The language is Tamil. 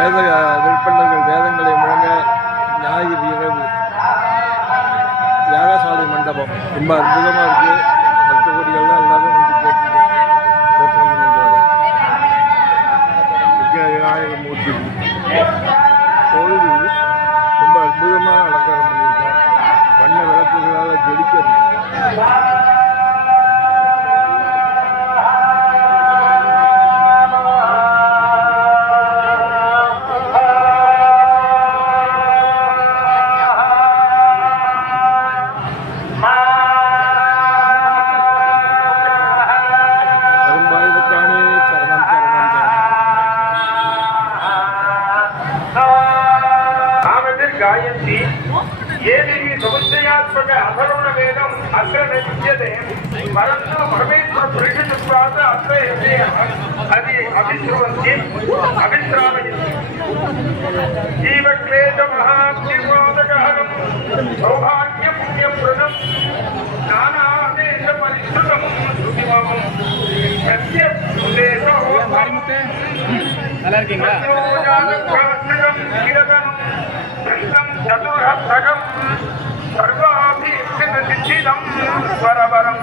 வேத விற்பனர்கள் வேதங்களை முழங்க ஞாயிறு இரவு யாகசாலை மண்டபம் ரொம்ப அற்புதமாக இருக்குது. பக்த கோடிகள்லாம் எல்லாரும் வந்து கேட்டு தரிசனம் பண்ணிட்டு வர விநாயகர் மூர்த்தி கோவில் ரொம்ப அற்புதமாக அலங்காரம் பண்ணியிருக்காங்க. வண்ண விளக்குகளால் ஜொலிக்கிறது. गायन्ति ये देवी समुच्चयात्मक अथर्वण वेदम् अत्र न विद्यते परन्तु परमेश्वर पुरुषत्वात् अत्र यदि अभिश्रुवन्ति अभिश्रावयन्ति जीवक्लेशमहाग्निमोदकहरम् सौभाग्यपुण्यप्रदम् नानादेशपरिश्रुतम् श्रुतिममम् सत्यसुदेशो நல்லா இருக்கீங்களா? चतुरभगम् सर्वाभिष्टसिद्धिदं स्वरवरम्